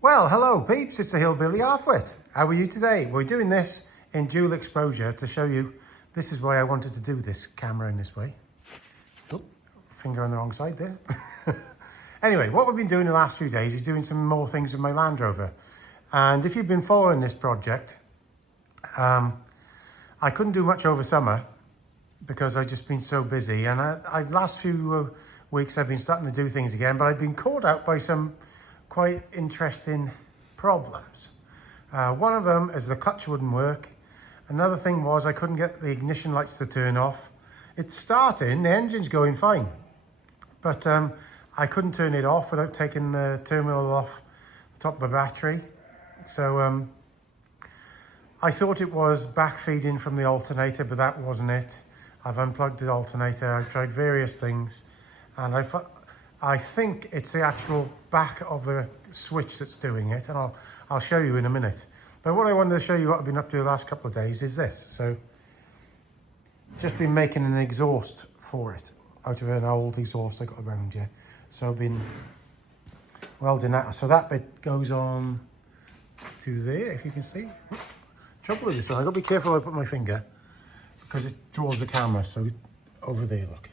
Well, hello peeps, it's the Hillbilly Halfwit. How are you today? We're doing this in dual exposure to show you, this is why I wanted to do this camera in this way. Oh, finger on the wrong side there. Anyway, what we've been doing the last few days is doing some more things with my Landrover. And if you've been following this project, I couldn't do much over summer because I've just been so busy. And last few weeks I've been starting to do things again, but I've been caught out by some quite interesting problems. One of them is the clutch wouldn't work. Another thing was I couldn't get the ignition lights to turn off. It's starting, the engine's going fine, but I couldn't turn it off without taking the terminal off the top of the battery. So I thought it was back feeding from the alternator, but that wasn't it. I've unplugged the alternator, I've tried various things, and I think it's the actual back of the switch that's doing it, and I'll show you in a minute. But what I wanted to show you what I've been up to the last couple of days is this. So, just been making an exhaust for it out of an old exhaust I got around here. So I've been welding that. So that bit goes on to there, if you can see. Trouble with this one, I've got to be careful I put my finger because it draws the camera. So over there, look.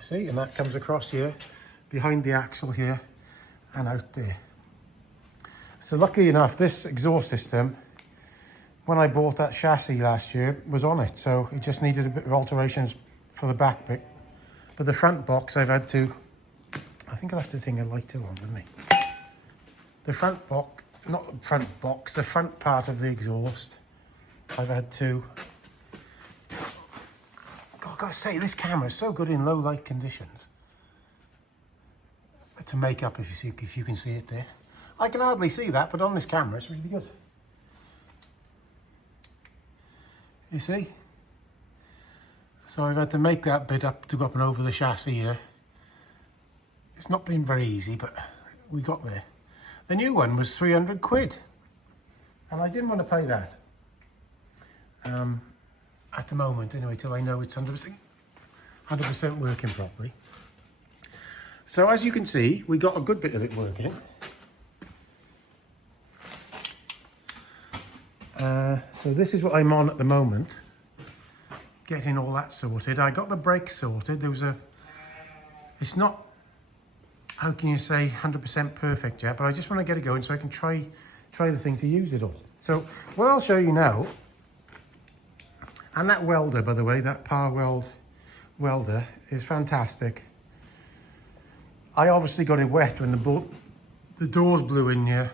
See, and that comes across here, behind the axle here, and out there. So lucky enough, this exhaust system, when I bought that chassis last year, was on it. So it just needed a bit of alterations for the back bit. But the front box, I've had to, I think I'll have to hang a lighter on, didn't I? The front box, not the front box, the front part of the exhaust, I've had to, God, I've got to say, this camera is so good in low light conditions to make up, if you can see it there. I can hardly see that, but on this camera it's really good. You see? So I've had to make that bit up to go up and over the chassis here. It's not been very easy, but we got there. The new one was 300 quid, and I didn't want to pay that. At the moment, anyway, till I know it's 100% working properly. So as you can see, we got a good bit of it working. So this is what I'm on at the moment, getting all that sorted. I got the brakes sorted. It's not, how can you say 100% perfect yet, but I just want to get it going so I can try the thing to use it all. So what I'll show you now, and that welder, by the way, that power welder is fantastic. I obviously got it wet when the doors blew in here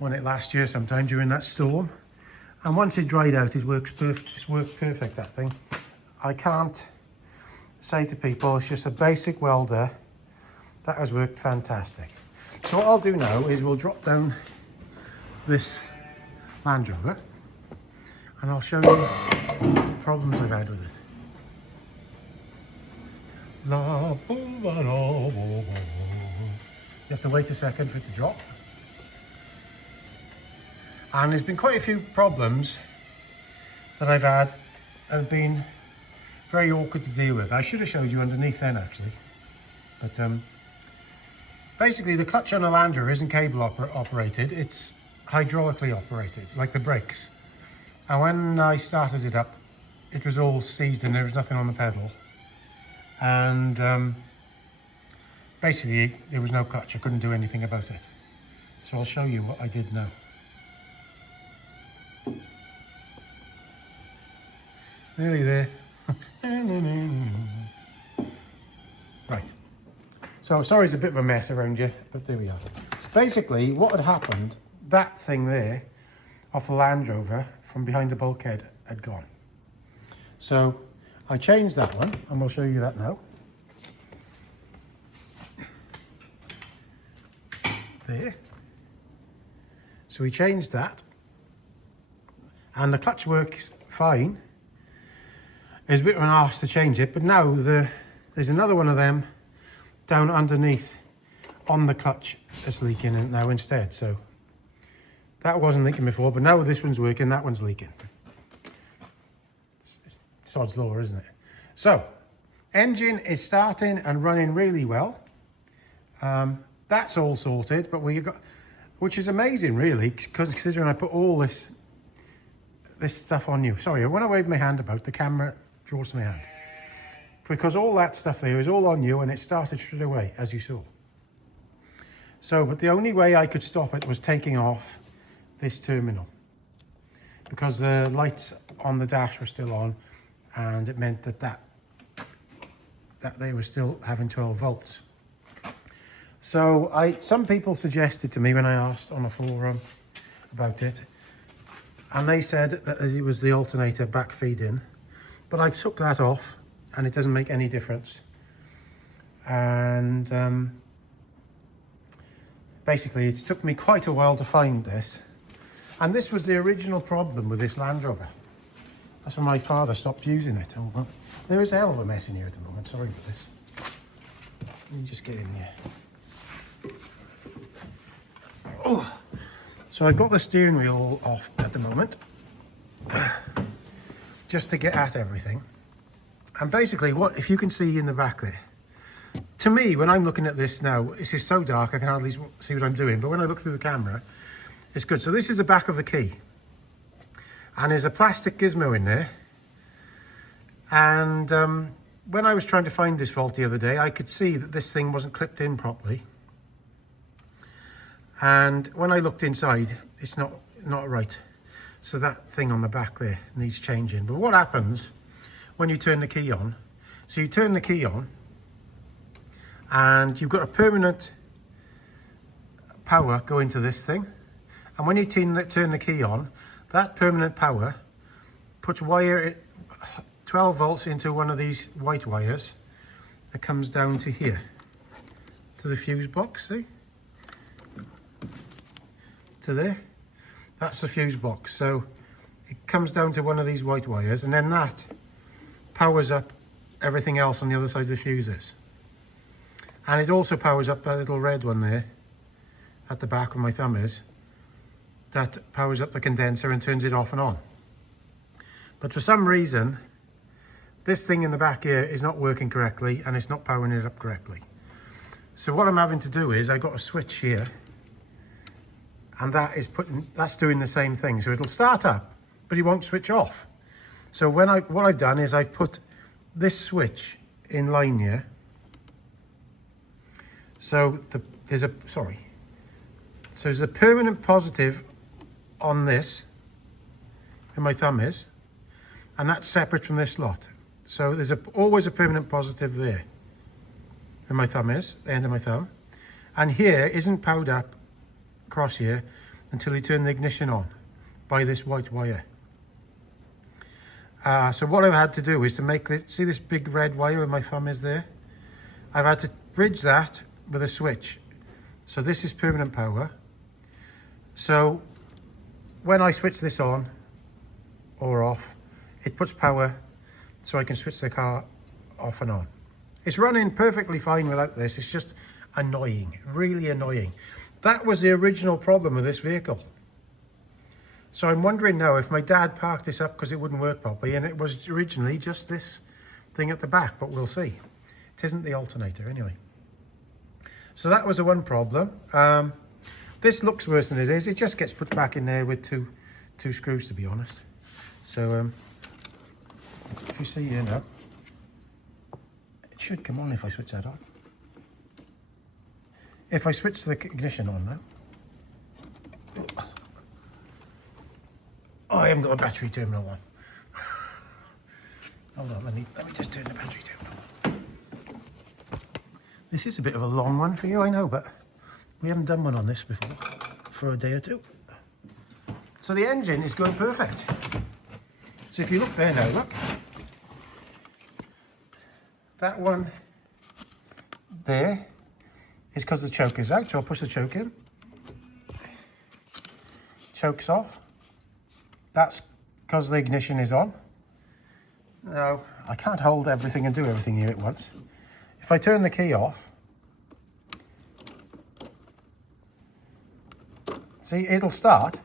last year sometime during that storm. And once it dried out, it works perfect. It's worked perfect, that thing. I can't say to people, it's just a basic welder. That has worked fantastic. So what I'll do now is we'll drop down this Landrover and I'll show you the problems I've had with it. You have to wait a second for it to drop. And there's been quite a few problems that I've had that have been very awkward to deal with. I should have showed you underneath then, actually. But basically, the clutch on a Landrover isn't cable operated, it's hydraulically operated, like the brakes. And when I started it up, it was all seized and there was nothing on the pedal. And basically, there was no clutch. I couldn't do anything about it. So I'll show you what I did now. Nearly there. Right. So sorry it's a bit of a mess around you, but there we are. Basically, what had happened, that thing there off the Landrover from behind the bulkhead had gone. So I changed that one, and we'll show you that now. There. So we changed that, and the clutch works fine. It's a bit of an arse to change it, but now there's another one of them down underneath on the clutch that's leaking now instead. So that wasn't leaking before, but now this one's working, that one's leaking. It's sod's law, isn't it? So engine is starting and running really well. that's all sorted, but we got, which is amazing really, considering I put all this stuff on you. Sorry, when I wave my hand about, the camera draws to my hand. Because all that stuff there is all on you, and it started straight away, as you saw. So, but the only way I could stop it was taking off this terminal, because the lights on the dash were still on, and it meant that they were still having 12 volts. So some people suggested to me when I asked on a forum about it, and they said that it was the alternator back feeding, but I've took that off and it doesn't make any difference. And basically it's took me quite a while to find this, and this was the original problem with this Landrover. That's when my father stopped using it. Oh, well, there is a hell of a mess in here at the moment. Sorry for this. Let me just get in here. Oh, so I've got the steering wheel off at the moment, just to get at everything. And basically, what if you can see in the back there? To me, when I'm looking at this now, this is so dark I can hardly see what I'm doing. But when I look through the camera, it's good. So this is the back of the key, and there's a plastic gizmo in there. And when I was trying to find this fault the other day, I could see that this thing wasn't clipped in properly. And when I looked inside, it's not right. So that thing on the back there needs changing. But what happens when you turn the key on? So you turn the key on, and you've got a permanent power going to this thing. And when you turn the key on, that permanent power puts 12 volts into one of these white wires that comes down to here, to the fuse box, see? To there. That's the fuse box. So it comes down to one of these white wires, and then that powers up everything else on the other side of the fuses. And it also powers up that little red one there at the back where my thumb is. That powers up the condenser and turns it off and on. But for some reason, this thing in the back here is not working correctly, and it's not powering it up correctly. So what I'm having to do is I got a switch here, and that's doing the same thing. So it'll start up, but it won't switch off. So what I've done is I've put this switch in line here. So there's a permanent positive on this, where my thumb is, and that's separate from this slot. So there's always a permanent positive there, where my thumb is, the end of my thumb. And here isn't powered up across here until you turn the ignition on by this white wire. So what I've had to do is to make this, see this big red wire where my thumb is there? I've had to bridge that with a switch. So this is permanent power. So when I switch this on or off, it puts power so I can switch the car off and on. It's running perfectly fine without this. It's just annoying, really annoying. That was the original problem with this vehicle. So I'm wondering now if my dad parked this up because it wouldn't work properly, and it was originally just this thing at the back, but we'll see. It isn't the alternator anyway. So that was the one problem. This looks worse than it is. It just gets put back in there with two screws, to be honest. So if you see here now, it should come on if I switch that on. If I switch the ignition on now. Oh, I haven't got a battery terminal on. Hold on, let me just turn the battery terminal on. This is a bit of a long one for you, I know, but we haven't done one on this before for a day or two. So the engine is going perfect. So if you look there now, look. That one there is because the choke is out, so I'll push the choke in. Choke's off. That's because the ignition is on. Now, I can't hold everything and do everything here at once. If I turn the key off, see, it'll start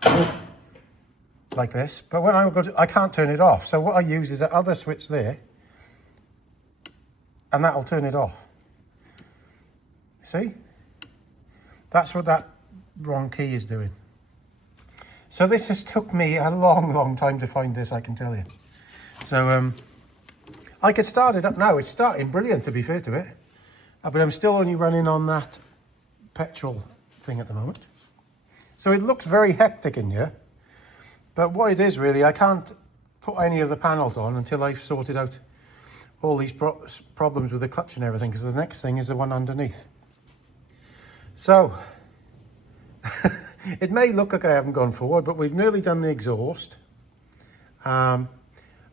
like this, but when I can't turn it off. So what I use is that other switch there, and that'll turn it off. See? That's what that wrong key is doing. So this has took me a long time to find this, I can tell you. So I could start it up now. It's starting brilliant, to be fair to it. But I'm still only running on that petrol thing at the moment. So it looks very hectic in here. But what it is really, I can't put any of the panels on until I've sorted out all these problems with the clutch and everything, because the next thing is the one underneath. So it may look like I haven't gone forward, but we've nearly done the exhaust.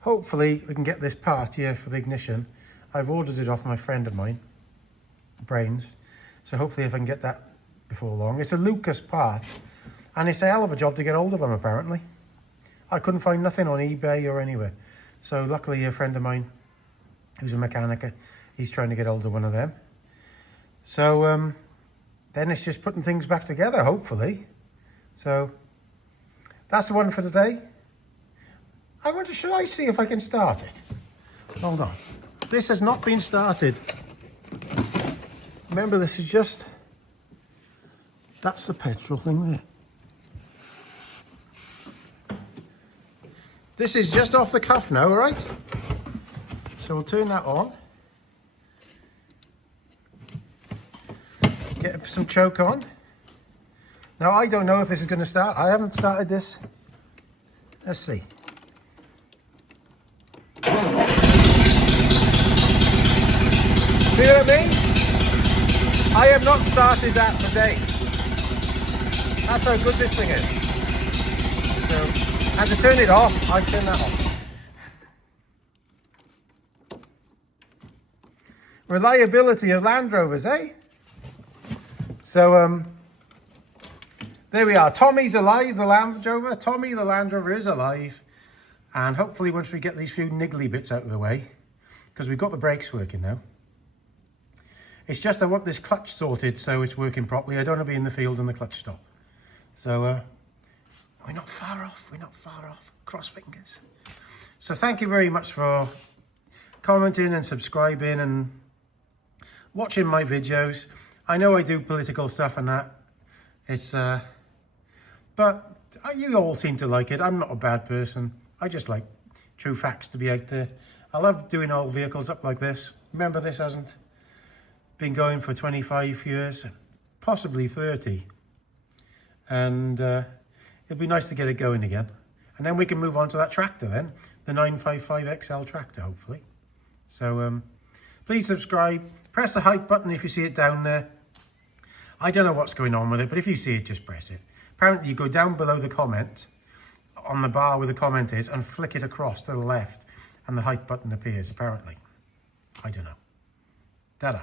Hopefully we can get this part here for the ignition. I've ordered it off my friend of mine, Brains. So hopefully if I can get that before long. It's a Lucas part, and it's a hell of a job to get hold of them apparently. I couldn't find nothing on eBay or anywhere. So luckily a friend of mine who's a mechanic, he's trying to get hold of one of them. So then it's just putting things back together, hopefully. So that's the one for today. Should I see if I can start it? Hold on. This has not been started. Remember, this is just, that's the petrol thing there. This is just off the cuff now, all right? So we'll turn that on. Get some choke on. Now, I don't know if this is going to start. I haven't started this. Let's see. See what I mean? I have not started that for days. That's how good this thing is. So, and to turn it off, I turn that off. Reliability of Landrovers, eh? So, there we are. Tommy's alive, the Landrover. Tommy, the Landrover, is alive. And hopefully once we get these few niggly bits out of the way, because we've got the brakes working now. It's just I want this clutch sorted so it's working properly. I don't want to be in the field and the clutch stop. So we're not far off. We're not far off. Cross fingers. So thank you very much for commenting and subscribing and watching my videos. I know I do political stuff and that. It's but you all seem to like it. I'm not a bad person. I just like true facts to be out there. I love doing old vehicles up like this. Remember, this hasn't been going for 25 years, possibly 30. And it'd be nice to get it going again. And then we can move on to that tractor then, the 955XL tractor, hopefully. So please subscribe, press the hype button if you see it down there. I don't know what's going on with it, but if you see it, just press it. Apparently you go down below the comment, on the bar where the comment is, and flick it across to the left, and the hype button appears, apparently. I don't know. Ta-da.